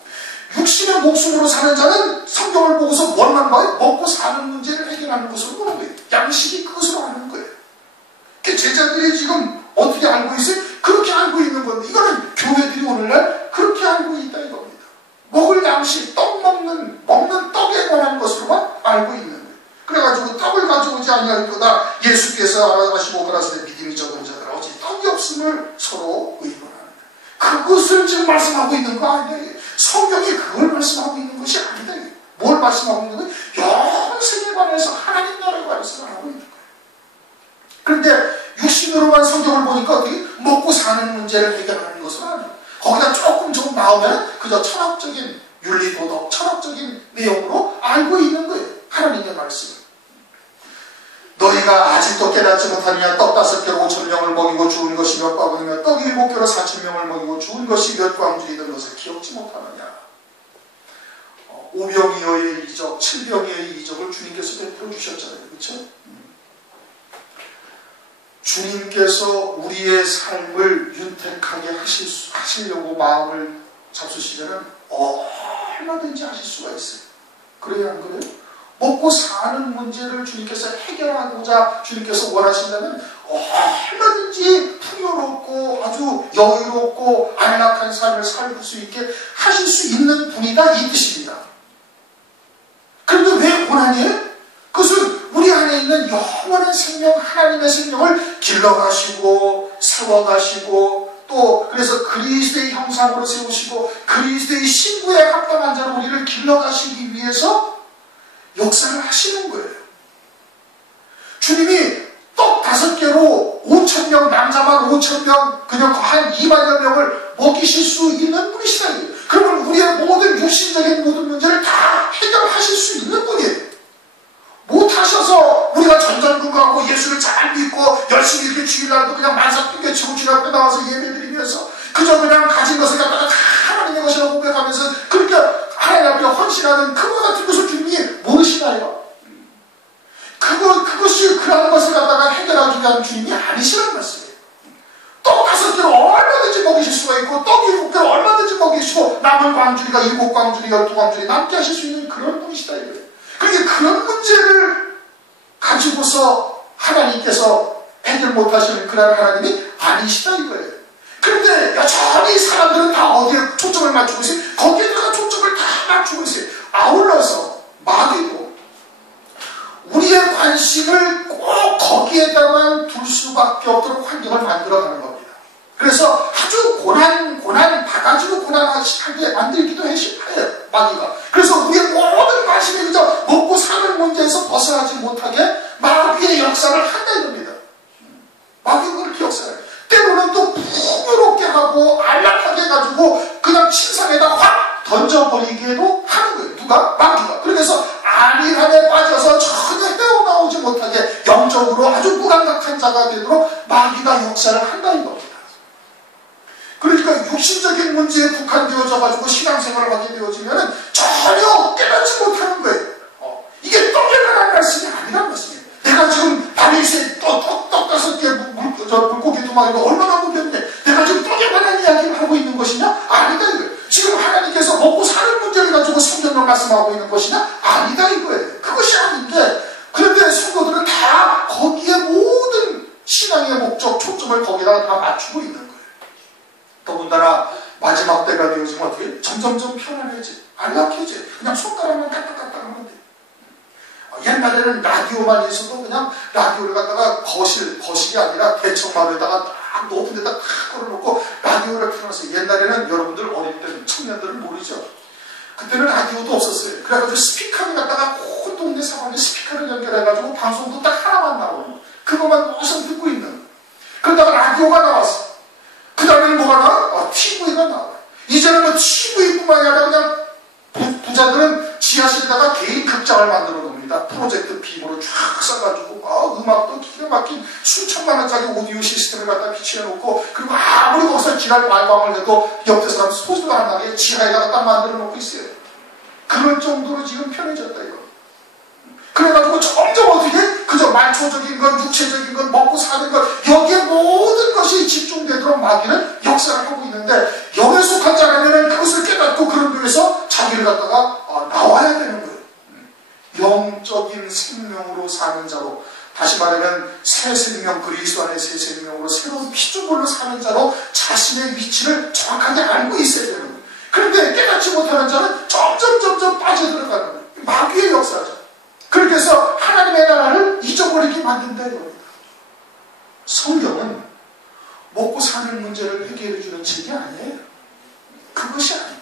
육신의 목숨으로 사는 자는 성경을 보고서 뭘만 봐요? 먹고 사는 문제를 해결하는 것으로 보는 거예요. 양식이 그것으로 하는 거예요. 제자들이 지금 어떻게 알고 있어요? 그렇게 알고 있는 건데 이거는 교회들이 오늘날 그렇게 알고 있다 이겁니다. 먹을 양식, 먹는 떡에 관한 것으로만 알고 있는 거예요. 그래가지고 떡을 가져오지 아니하리로다 예수께서 알아가시고 가라사대 믿음이 적은 자들 어찌 떡이 없음을 서로 의논하는 거예요. 그것을 지금 말씀하고 있는 거 아니에요. 성경이 그걸 말씀하고 있는 것이 아니다. 뭘 말씀하고 있는 거예요? 영생에 관해서 하나님 나라에 관해서 하고 있는 거예요. 그런데 육신으로만 성경을 보니까 어떻게 먹고 사는 문제를 해결하는 것은 아니에요. 거기다 조금 나오면 그저 철학적인 윤리도덕, 철학적인 내용으로 알고 있는 거예요. 하나님의 말씀을. 너희가 아직도 깨닫지 못하느냐 떡 5개로 5,000명을 먹이고 죽은 것이 몇 바구니며 떡 7개로 4,000명을 먹이고 죽은 것이 몇 광줄이던 것을 기억지 못하느냐. 5병이어의 이적, 7병이어의 이적을 주님께서 베풀어 주셨잖아요. 그렇죠? 주님께서 우리의 삶을 윤택하게 하시려고 마음을 잡수시면 얼마든지 하실 수가 있어요. 그래야 안 그래요? 먹고 사는 문제를 주님께서 해결하고자 주님께서 원하신다면 얼마든지 풍요롭고 아주 여유롭고 안락한 삶을 살 수 있게 하실 수 있는 분이다 이 뜻입니다. 그런데 왜 고난이에요? 그것은 우리 안에 있는 영원한 생명, 하나님의 생명을 길러가시고 세워가시고 또 그래서 그리스도의 형상으로 세우시고 그리스도의 신부에 합당한 자로 우리를 길러가시기 위해서 역사를 하시는 거예요. 주님이 떡 5개로 5,000명, 남자만 5,000명, 그냥 한 2만여 명을 먹이실 수 있는 분이시다. 그러면 우리의 모든 육신적인 모든 문제를 다 해결하실 수 있는 분이에요. 못하셔서 우리가 전전긍긍하고 예수를 잘 믿고 열심히 이렇게 주일날도 그냥 만사 핑계치고 주일 앞에 나와서 예배드리면서 그저 그냥 가진 것을 갖다가 다 하나님의 것이라고 고백하면서 그렇게 하나님 앞에 헌신하는 그와 같은 것을 주님이 모르시나요? 그것이 그런 것을 갖다가 해결하기 위한 주님이 아니시라는 말씀이에요. 떡 5개를 얼마든지 먹이실 수가 있고 떡 7개를 얼마든지 먹이시고 남은 광주리가 7광주리 12광주리 남게 하실 수 있는 그런 분이시다 이거예요. 그러니까 그런 문제를 가지고서 하나님께서 해결 못하시는 그런 하나님이 아니시다 이거예요. 그런데 여전히 사람들은 다 어디에 초점을 맞추고 있어요? 거기에다가 초점을 다 맞추고 있어요. 아울러서 마귀도 우리의 관심을 꼭 거기에다만 둘 수밖에 없도록 환경을 만들어가는 겁니다. 그래서 아주 바가지로 고난하게 만들기도 해요, 마귀가. 그래서 우리의 모든 관심이 그저 먹고 사는 문제에서 벗어나지 못하게 마귀의 역사를 한다 이겁니다. 마귀가 그렇게 역사를 해요. 때로는 또 풍요롭게 하고 안락하게 해가지고 그냥 침상에다 확 던져버리기에도 하는 거예요. 누가? 마귀가. 그래서 안일함에 빠져서 전혀 헤어나오지 못하게 영적으로 아주 무감각한 자가 되도록 마귀가 역사를 한다는 겁니다. 그러니까 육신적인 문제에 국한되어져 가지고 신앙생활을 하게 되어지면 전혀 깨닫지 못하는 거예요. 이게 떡에 관한 말씀이 아니란 말씀이에요. 내가 지금 다리에 떡 5개 물고기 2마리가 얼마나 무겁네. 내가 지금 떡에 관한 이야기를 하고 있는 것이냐? 아니다 이거예요. 지금 하나님께서 먹고 사는 문제를 가지고 성경을 말씀하고 있는 것이냐? 아니다 이거예요. 그것이 아닌데 그런데 성도들은 다 거기에 모든 신앙의 목적, 초점을 거기다가 다 맞추고 있는 거예요. 더군다나 마지막 때가 되어지면 어떻게? 점점점 편안해지, 안락해지. 그냥 손가락만 까딱까딱 하면 돼. 옛날에는 라디오만 있어도 그냥 라디오를 갖다가 거실이 아니라 대청마루에다가 딱 높은 데다 탁 걸어놓고 라디오를 틀어놨어요. 옛날에는 여러분들 어릴 때는 청년들은 모르죠. 그때는 라디오도 없었어요. 그래가지고 스피커를 갖다가 온 동네 사방에 스피커를 연결해가지고 방송도 딱 하나만 나오는 그것만 우선 듣고 있는. 그러다가 라디오가 나왔어. 그 다음에는 뭐가 나와? TV가 나와. 이제는 뭐 TV뿐만 아니라 그냥 부자들은 지하실에다가 개인 극장을 만들어 놓습니다. 프로젝트 빔으로 쫙 써가지고 음악도 기가 막힌 수천만 원짜리 오디오 시스템을 갖다 비치해 놓고 그리고 아무리 거기서 지랄 발광을 해도 옆에 사람 소리가 안 나게 지하에다가 딱 만들어 놓고 있어요. 그럴 정도로 지금 편해졌다 이거. 그래가지고 점점 어떻게 그저 말초적인 건 육체적인 건 먹고 사는 것 여기에 모든 것이 집중되도록 마귀는 역사를 하고 있는데 영에 속한 자라면 그것을 깨닫고 그런 데에서 자기를 갖다가 나와야 되는 거예요. 영적인 생명으로 사는 자로 다시 말하면 새 생명 그리스도 안의 새 생명으로 새로운 피조물로 사는 자로 자신의 위치를 정확하게 알고 있어야 되는 거예요. 그런데 깨닫지 못하는 자는 점점 빠져들어가는 거예요. 마귀의 역사죠. 그렇게 해서 하나님의 나라를 잊어버리게 만든다 이겁니다. 성경은 먹고 사는 문제를 해결해 주는 책이 아니에요. 그것이 아니에요.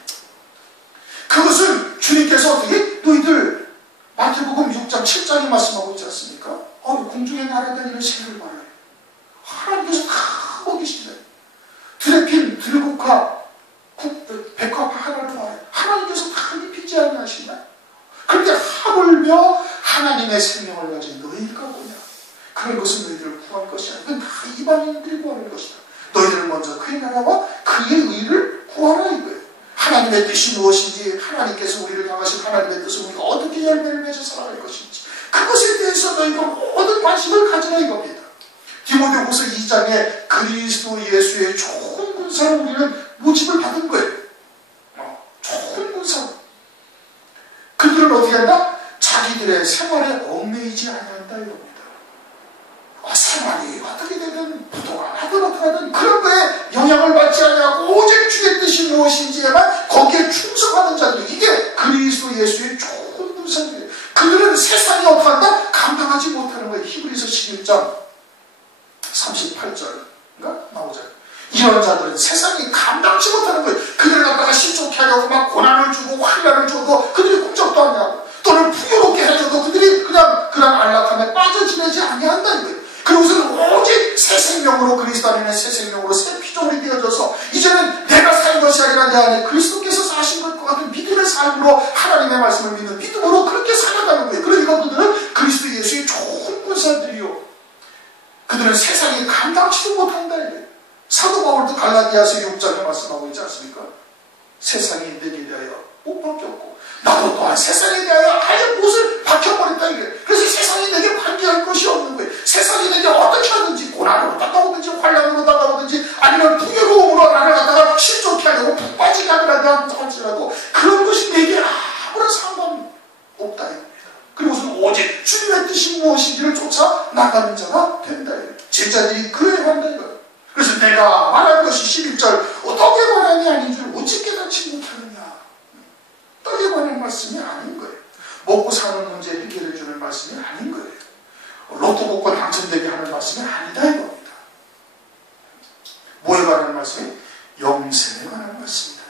그것은 주님께서 어떻게 너희들 마태복음 6장 7장에 말씀하고 있지 않습니까? 궁중의 나라에 다니는 새를 말해요. 하나님께서 다 먹이신다. 드레핀, 들국화, 백화파 하나를 말해요. 하나님께서 다 입히지 아니하시나? 그런데 하물며 하나님의 생명을 가진 너희가 뭐냐? 그런 것은 너희들을 구할 것이 아니라 다 이방인들이 구하는 것이다. 너희들은 먼저 그의 나라와 그의 의를 구하라 이거예요. 하나님의 뜻이 무엇인지 하나님께서 우리를 향하신 하나님의 뜻을 우리가 어떻게 열매를 맺어 살아갈 것인지 그것에 대해서 너희가 모든 관심을 가지라 이겁니다. 디모데후서 2장에 그리스도 예수의 좋은 군사로 우리는 모집을 받은 거예요. 좋은 군사로. 그들은 어떻게 한다? 자기들의 생활에 얽매이지 않는다 이겁니다. 생활이 어떻게 되든 부도가 나든 어떻게 하든 그런 거에 영향을 받지 않냐고 오직 주의 뜻이 무엇인지에만 거기에 충성하는 자들 이게 그리스도 예수의 좋은 군사들이에요. 그들은 세상이 어떻게 한다? 감당하지 못하는 거예요. 히브리서 11장 38절인가? 나오잖아요. 이런 자들은 세상이 감당치 못하는 거예요. 그들을 갖다가 신속히 하려고 막 고난을 주고 환난을 줘도 그들이 꿈쩍도 안 하고 또는 풍요롭게 해줘도 그들이 그냥 그런 안락함에 빠져 지내지 아니한다 이거예요. 그리고서는 오직 새 생명으로 그리스도 안에 새 생명으로 새 피조물이 되어져서 이제는 내가 산 것이 아니라 내 안에 그리스도께서 사신 것과 같은 믿음의 삶으로 하나님의 말씀을 믿는 믿음으로 그렇게 살아가는 거예요. 그러니까 그들은 그리스도 예수의 좋은 군사들이요. 그들은 세상이 감당치도 못한다 이거예요. 사도 바울도 갈라디아서 6장에 말씀하고 있지 않습니까? 세상이 내게 대하여 복밖에 없고, 나도 또한 세상에 대하여 아예 못을 박혀버린다 이게. 그래서 세상이 내게 관계할 것이 없는 거예요. 세상이 내게 어떻게 하든지 고난으로 다가오든지 환난으로 다가오든지 아니면 부유로움으로 나를 갖다가 실족케 하려고 푹 빠지게 하더라도 할지라도 그런 것이 내게 아무런 상관이 없다 이겁니다. 그리고서는 오직 주님의 뜻이 무엇인지를 쫓아 나가는 자가 된다 이거예요. 제자들이 그래야 한다 이거예요. 그래서 내가 말할 것이 11절 떡에 관한이 아닌 줄 어찌 깨닫지 못하느냐. 떡에 관한 말씀이 아닌 거예요. 먹고 사는 문제 해결해 주는 말씀이 아닌 거예요. 로또 복권 당첨되게 하는 말씀이 아니다 이겁니다. 뭐에 관한 말씀이? 영생에 관한 말씀이다.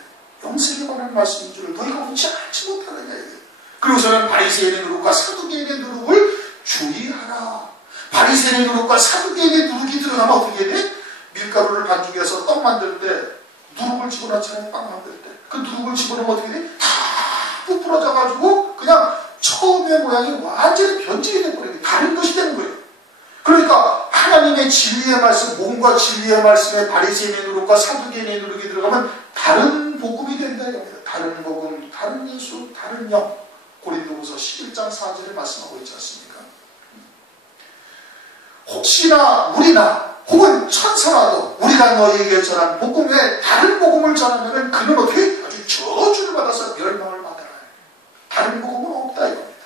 영생에 관한 말씀인 줄을 너희가 웃지 않지 못하느냐 이거예요. 그리고서는 바리새인의 누룩과 사두개인의 누룩을 주의하라. 바리새인의 누룩과 사두개인의 누룩이 들어가면 어떻게 돼? 밀가루를 반죽해서 떡 만들 때 누룩을 집어넣잖아요. 빵 만들 때. 그 누룩을 집어넣으면 어떻게 돼? 다 부풀어져가지고 그냥 처음의 모양이 완전히 변질이 돼버려요. 다른 것이 되는 거예요. 그러니까 하나님의 진리의 말씀, 몸과 진리의 말씀에 바리새인의 누룩과 사두개인의 누룩이 들어가면 다른 복음이 된다 이겁니다. 다른 복음, 다른 예수, 다른 영. 고린도후서 11장 4절에 말씀하고 있지 않습니까? 혹시나 우리나 혹은 천사라도 우리가 너희에게 전한 복음 외에 다른 복음을 전하면 그는 어떻게 아주 저주를 받아서 멸망을 받아라. 다른 복음은 없다 이겁니다.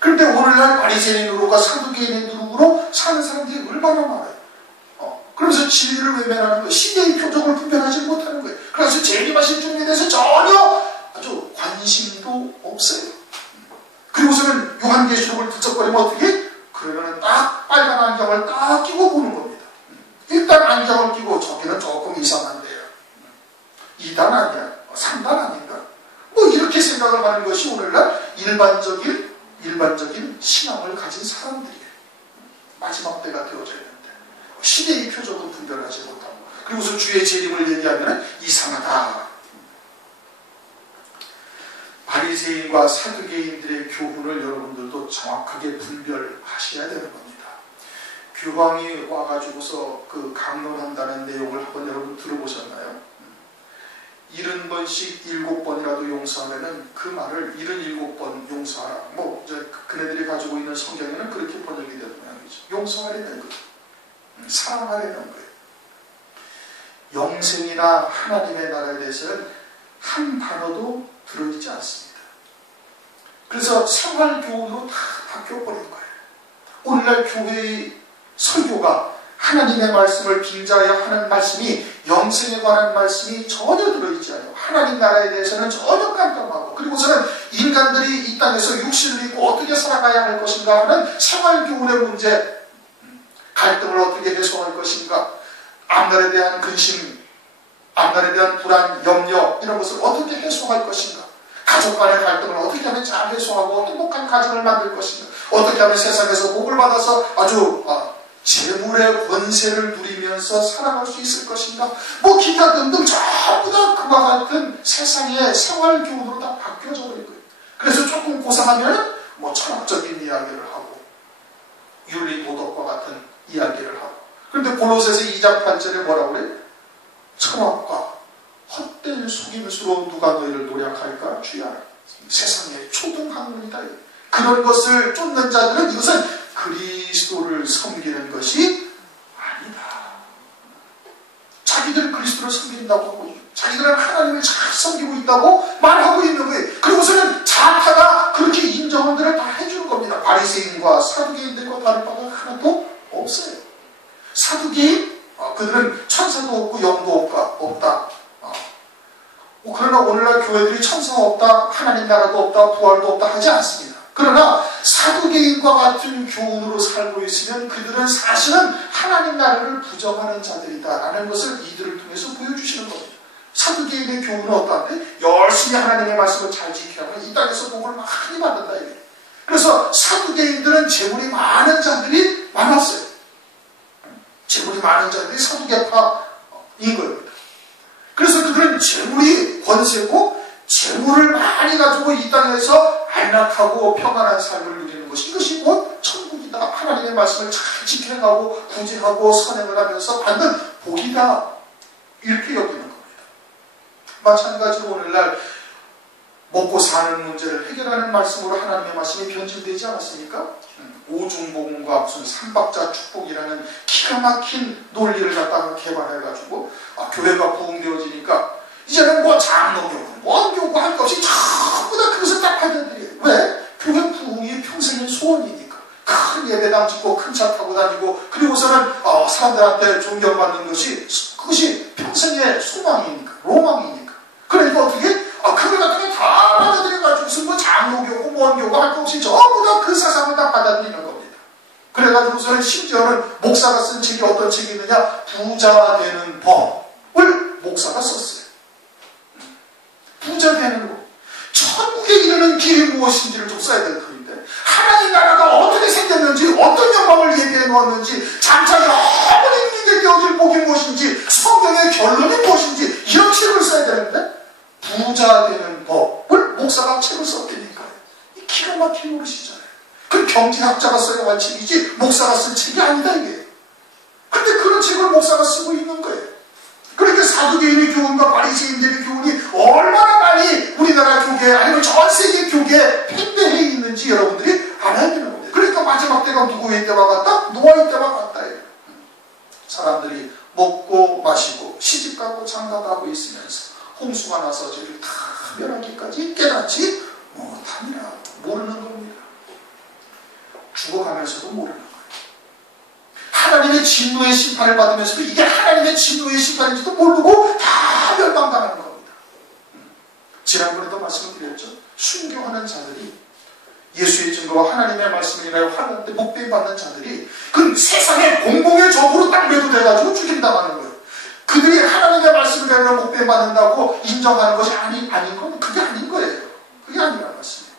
그런데 오늘날 바리새인의 누룩과 사두개인의 누룩으로 사는 사람들이 얼마나 많아요. 그러면서 진리를 외면하는 거예요. 시대의 표적을 분별하지 못하는 거예요. 그래서 재림하신 주님에 대해서 전혀 아주 관심도 없어요. 그리고서는 요한계시록을 들쩍거리면 어떻게? 그러면 딱 빨간 안경을 딱 끼고 보는 겁니다. 일단 안경을 끼고 저기는 조금 이상한데요. 2단 아니야? 3단 아닌가? 뭐 이렇게 생각을 하는 것이 오늘날 일반적인 신앙을 가진 사람들이에요. 마지막 때가 되어져야 되는데 시대의 표적은 분별하지 못하고 그리고서 주의 재림을 얘기하면 이상하다. 바리새인과 사두개인들의 교훈을 여러분들도 정확하게 분별하셔야 되는 겁니다. 교황이 와가지고서 그 강론한다는 내용을 한번 여러분 들어보셨나요? 70번씩 7번이라도 용서하면은 그 말을 77번 용서하라. 뭐 그네들이 가지고 있는 성경에는 그렇게 번역이 되는 모양이죠. 용서하려는 거예요. 사랑하려는 거예요. 영생이나 하나님의 나라에 대해서는 한 단어도 들어있지 않습니다. 그래서 생활교훈으로 다 바뀌어버린 거예요. 오늘날 교회의 설교가 하나님의 말씀을 빙자하여 하는 말씀이 영생에 관한 말씀이 전혀 들어있지 않아요. 하나님 나라에 대해서는 전혀 깜깜하고 그리고서는 인간들이 이 땅에서 육신을 입고 어떻게 살아가야 할 것인가 하는 생활교훈의 문제, 갈등을 어떻게 해소할 것인가, 앞날에 대한 근심, 앞날에 대한 불안, 염려 이런 것을 어떻게 해소할 것인가, 가족 간의 갈등을 어떻게 하면 잘 해소하고 행복한 가정을 만들 것인가, 어떻게 하면 세상에서 복을 받아서 아주 재물의 권세를 누리면서 살아갈 수 있을 것인가, 뭐 기타 등등 전부 다 그와 같은 세상의 생활교훈으로 다 바뀌어져 버린 거예요. 그래서 조금 고상하면 뭐 철학적인 이야기를 하고 윤리 도덕과 같은 이야기를 하고. 그런데 골로새서 2장 8절에 뭐라고 그래? 철학과 헛된 속임수로 누가 너희를 노략할까? 주의하라. 세상의 초등학문이다. 그런 것을 쫓는 자들은 이것은 그리스도를 섬기는 것이 아니다. 자기들은 그리스도를 섬긴다고 하고 자기들은 하나님을 잘 섬기고 있다고 말하고 있는 거예요. 그리고서는 자타가 그렇게 인정들을 다 해주는 겁니다. 바리새인과 사두개인들과 다른 바가 하나도 없어요. 사두개인? 그들은 천사도 없고 영도 없다. 그러나 오늘날 교회들이 천사가 없다, 하나님 나라도 없다, 부활도 없다 하지 않습니다. 그러나 사두개인과 같은 교훈으로 살고 있으면 그들은 사실은 하나님 나라를 부정하는 자들이다라는 것을 이들을 통해서 보여주시는 겁니다. 사두개인의 교훈은 어떠한데? 열심히 하나님의 말씀을 잘 지켜야만 이 땅에서 복을 많이 받는다. 그래서 사두개인들은 재물이 많은 자들이 많았어요. 재물이 많은 자들이 사두개파인 겁니다. 그래서 그들은 재물이 권세고 재물을 많이 가지고 이 땅에서 안락하고 평안한 삶을 누리는 것이 이것이 곧 천국이다. 하나님의 말씀을 잘 지켜가고 구제하고 선행을 하면서 받는 복이다. 이렇게 여기는 겁니다. 마찬가지로 오늘날 먹고 사는 문제를 해결하는 말씀으로 하나님의 말씀이 변질되지 않았습니까? 오중복음과 무슨 삼박자 축복이라는 기가 막힌 논리를 갖다가 개발해가지고 교회가 부흥되어지니까 이제는 뭐 장로교고 원교고 할 것 없이 전부 다 그것을 딱 받아들여요. 왜? 교회 부흥이 평생의 소원이니까. 큰 예배당 짓고 큰 차 타고 다니고 그리고서는 사람들한테 존경받는 것이 그것이 평생의 소망이니까, 로망이니까. 그러니까 어떻게? 그걸 갖다가 다 받아들여가지고서 뭐 장로교고 원교고 할 것 없이 전부 다 그 사상을 다 받아들이는 겁니다. 그래가지고서는 심지어는 목사가 쓴 책이 어떤 책이 있느냐? 부자 되는 법을 목사가 썼어요. 부자 되는 법. 천국에 이르는 길이 무엇인지를 좀 써야 될 터인데 하나님 나라가 어떻게 생겼는지 어떤 영광을 예비해 놓았는지 장차 영원히 누리게 되어질 복이 무엇인지 성경의 결론이 무엇인지 이런 책을 써야 되는데 부자 되는 법을 목사가 책을 썼다니까요. 이 기가 막힌 노릇이잖아요. 그 경제학자가 써야 할 책이지 목사가 쓴 책이 아니다 이게. 근데 그런 책을 목사가 쓰고 있는 거예요. 그렇게 사두개인의 교훈과 바리새인들의 교훈이 얼마나 많이 우리나라 교계 아니면 전 세계 교계에 팽배해 있는지 여러분들이 알아야 되는 겁니다. 그러니까 마지막 때가 누구의 때와 같다? 노아의 때와 같다예요. 사람들이 먹고 마시고 시집가고 장가가고 있으면서 홍수가 나서 저를 다 멸하기까지 깨닫지 못하니라. 모르는 겁니다. 죽어가면서도 모르는 거예요. 하나님의 진노의 심판을 받으면서도 이게 하나님의 진노의 심판인지도 모르고 다 멸망당하는 겁니다. 지난번에도 말씀을 드렸죠. 순교하는 자들이 예수의 증거와 하나님의 말씀을 인하여 하나님께 목배임 받는 자들이 그 세상의 공공의 적으로 딱 매도돼가지고 죽임당하는 거예요. 그들이 하나님의 말씀을 인하여 목배임 받는다고 인정하는 것이 아닌 건 그게 아닌 거예요. 그게 아니라는 말씀이에요.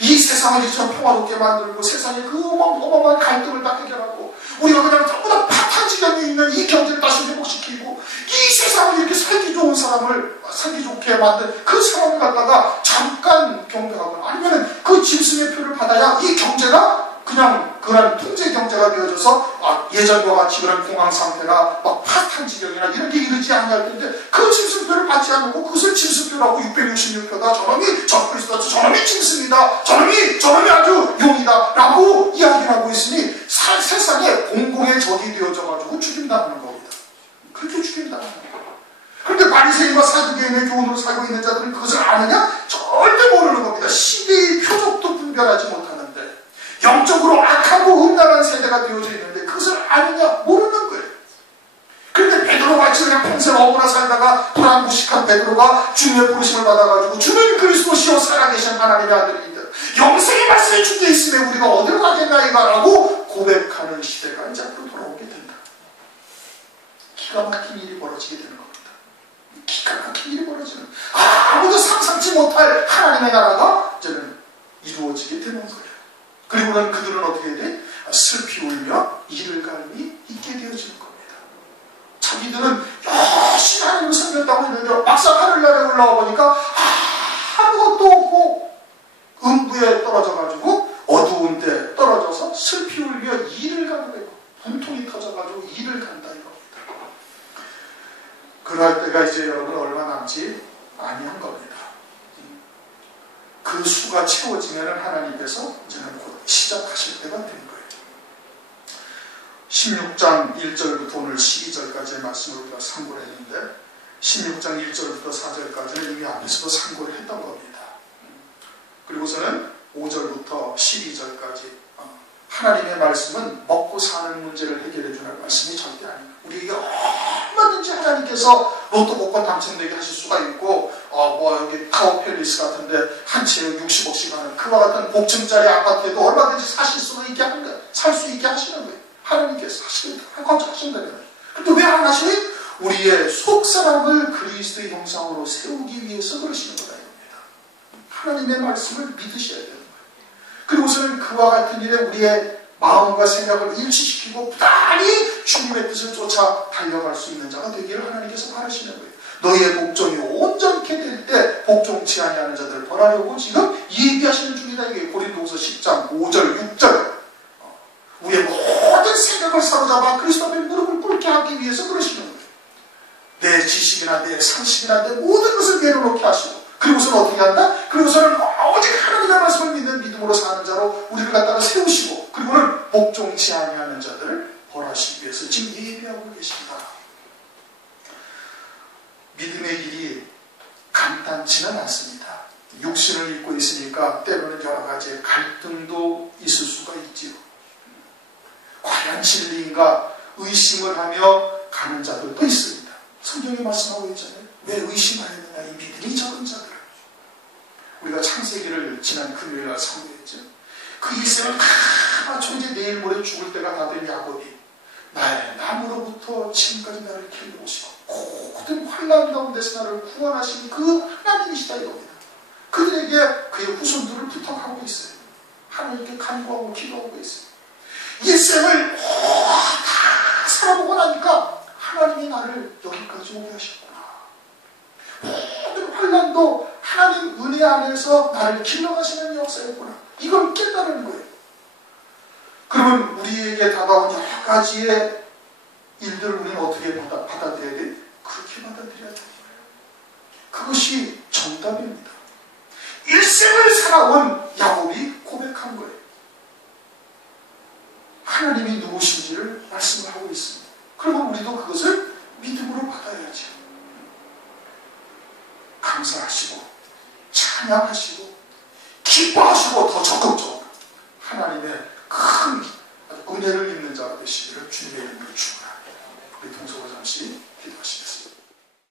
이 세상을 이처럼 평화롭게 만들고 세상에 그 어마어마한 갈등을 다 해결하고 우리가 그냥 전부 다 파탄지경에 있는 이 경제를 다시 회복시키고 이 세상을 이렇게 살기 좋은 사람을 살기 좋게 만든 그 사람을 갖다가 잠깐 경배하거나 아니면 그 짐승의 표를 받아야 이 경제가 그냥 그런 통제 경제가 되어져서 예전과 같이 그런 공황 상태나 막 파탄지경이나 이런 게 이르지 아니할 텐데 그 짐승표를 받지 않고 그것을 짐승표라고 666표다. 저놈이 적그리스도다. 저놈이 짐승이다. 저놈이 아주 용이다. 라고 이야기하고 있으니 세상에 공공의 적이 되어져가지고 죽임당하는 겁니다. 그렇게 죽임당하는 거예요. 그런데 바리새인과 사두개인의 교훈으로 살고 있는 자들은 그것을 아느냐? 절대 모르는 겁니다. 시대의 표적도 분별하지 못하는데 영적으로 악하고 음란한 세대가 되어져 있는데 그것을 아느냐? 모르는 거예요. 그런데 베드로같이 그냥 평생 어부나 살다가 불안무식한 베드로가 주님의 부르심을 받아가지고 주는 그리스도시요 살아계신 하나님의 아들이다. 영생의 말씀에 주께 있으면 우리가 어디로 가겠나이까 라고 고백하는 시대가 이제 앞으로 돌아오게 된다. 기가 막힌 일이 벌어지게 되는 겁니다. 기가 막힌 일이 벌어지는 아무도 상상치 못할 하나님의 나라가 이제는 이루어지게 되는 거예요. 그리고는 그들은 어떻게 해야 돼? 슬피 울며 이를 갈미 있게 되어지는 겁니다. 자기들은 열심히 하나님을 섬겼다고 했는데 막상 하늘나라에 올라와 보니까 아무것도 없고 음부에 떨어져가지고 어두운 데 떨어져서 슬피 울며 이를 가는 거예요. 분통이 터져가지고 이를 간다 이겁니다. 그럴 때가 이제 여러분 얼마 남지 아니한 겁니다. 그 수가 채워지면 하나님께서 이제는 곧 시작하실 때가 된 거예요. 16장 1절부터 오늘 12절까지의 말씀을 우리가 상고를 했는데 16장 1절부터 4절까지는 이미 앞에서도 상고를 했던 겁니다. 그리고서는 5절부터 12절까지 하나님의 말씀은 먹고 사는 문제를 해결해 주는 말씀이 절대 아닙니다. 우리에게 얼마든지 하나님께서 로또 복권 당첨되게 하실 수가 있고 여기 타워 팰리스 같은데 한 채에 60억씩 하는 그와 같은 복층짜리 아파트에도 얼마든지 사실 수 있게 하는 거예요. 살 수 있게 하시는 거예요. 하나님께서 하신다면. 근데 왜 안 하시니? 우리의 속사람을 그리스도의 형상으로 세우기 위해서 그러시는 거다 이겁니다. 하나님의 말씀을 믿으셔야 되는 거예요. 그리고서는 그와 같은 일에 우리의 마음과 생각을 일치시키고 부단히 주님의 뜻을 쫓아 달려갈 수 있는 자가 되기를 하나님께서 바라시는 거예요. 너희의 복종이 온전케 될 때 복종치 아니하는 자들을 벌하려고 지금 예비하시는 중이다. 이게 고린도후서 10장 5절 6절 우리의 모든 생각을 사로잡아 그리스도 앞에 무릎을 꿇게 하기 위해서 그러시는 거예요. 내 지식이나 내 나이에 30이나 돼 모든 것을 내려놓게 하시고, 그리고서는 어떻게 한다? 그리고서는 오직 하나님의 말씀을 믿는 믿음으로 사는 자로 우리를 갖다가 세우시고, 그리고는 복종치 아니하는 자들을 벌하시기 위해서 지금 예비하고 계십니다. 믿음의 길이 간단치는 않습니다. 육신을 입고 있으니까 때로는 여러 가지의 갈등도 있을 수가 있지요. 과연 진리인가 의심을 하며 가는 자들도 있습니다. 성경이 말씀하고 있잖아요. 왜 의심하였느냐, 이 믿음이 적은 자들. 우리가 창세기를 지난 금요일날 상고했죠. 그 일생을 다 맞춰 이제 내일 모레 죽을 때가 다 된 야곱이 나의 나무로부터 지금까지 나를 길러오시고 모든 환난 가운데서 나를 구원하신 그 하나님이시다 이겁니다. 그들에게 그의 후손들을 부탁하고 있어요. 하나님께 간구하고 기도하고 있어요. 일생을 다 살아보고 나니까 하나님이 나를 여기까지 오게 하셨구나. 모든 환난도 하나님 은혜 안에서 나를 길러가시는 역사였구나. 이걸 깨달은 거예요. 그러면 우리에게 다가온 여러 가지의 일들을 우리는 어떻게 받아들여야 돼? 그렇게 받아들여야 돼요. 그것이 정답입니다. 일생을 살아온 야곱이 고백한 거예요. 하나님이 누구신지를 말씀을 하고 있습니다. 그러면 우리도 그것을 믿음으로 받아야죠. 감사하시고 찬양하시고 기뻐하시고 더 적극적으로 하나님의 큰 은혜를 입는 자가 되시기를 주님의 이름으로 축원합니다. 우리 동서가 잠시 기도하십니다.